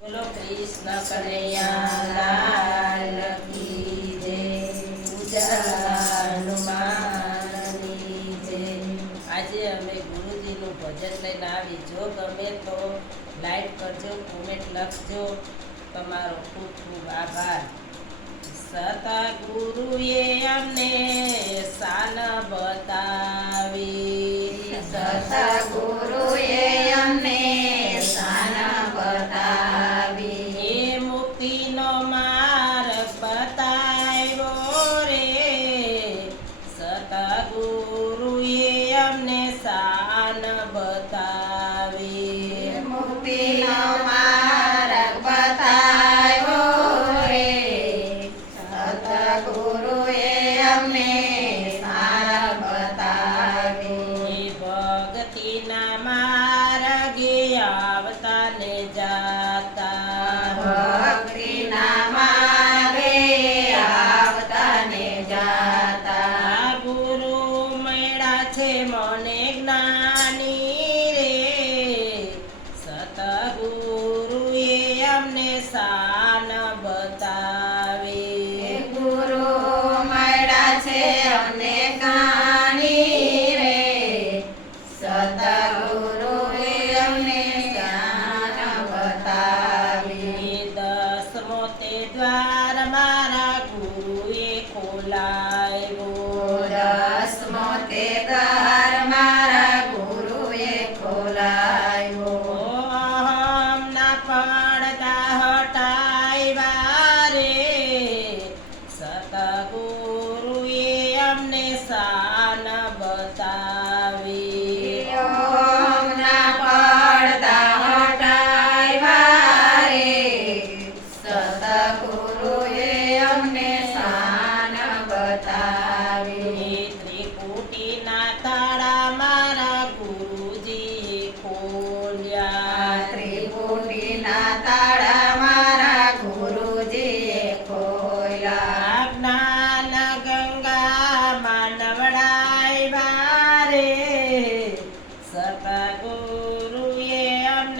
બોલો કૃષ્ણ કનૈયા લાલ કી જય. પૂજા હનુમાનની આજે અમે ગુરુજીનું ભજન લઈને આવી જો ગમે તો લાઈક કરજો, કોમેન્ટ લખજો. તમારો ખૂબ ખૂબ આભાર. સતા ગુરુએ અમને સાન બતાવી. સતા ગુરુ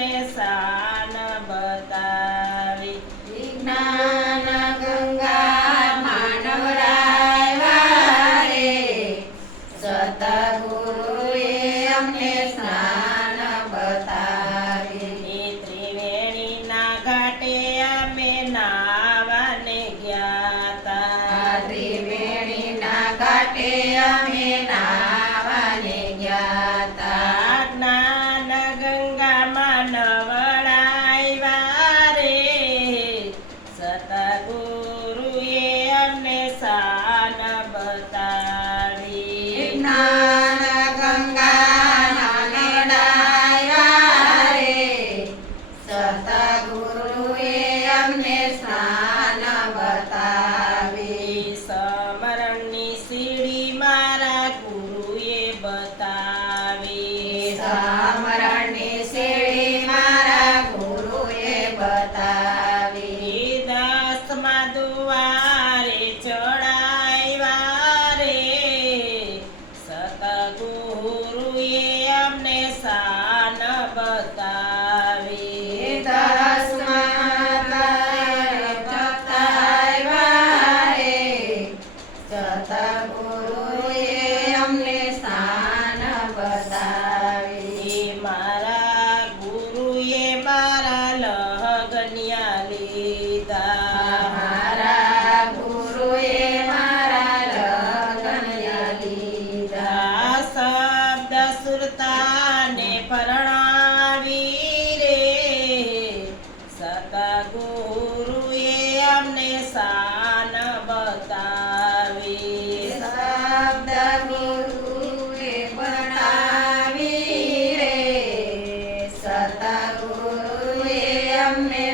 ને શાન બતાવી. જ્ઞાન ગંગા માનવ રાયવારે સતગુરુએ અમને સ્નાન બતા Krishna. સદગુરુએ અમને સાન બતાવી. સદગુરુએ બનાવી રે. સદગુરુએ અમને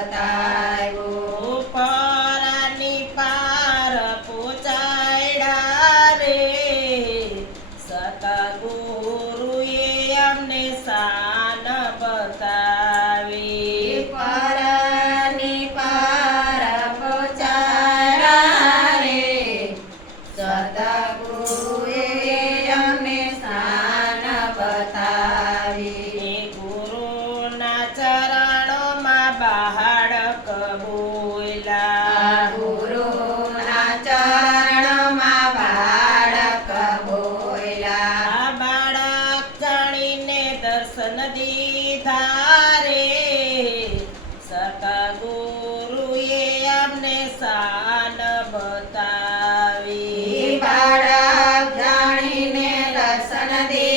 ગુરુએ બતાવ્યું દર્શન દીધારે સકા ગુરુએ અમને સાન બતાવી. બાળક જાણીને દર્શન દી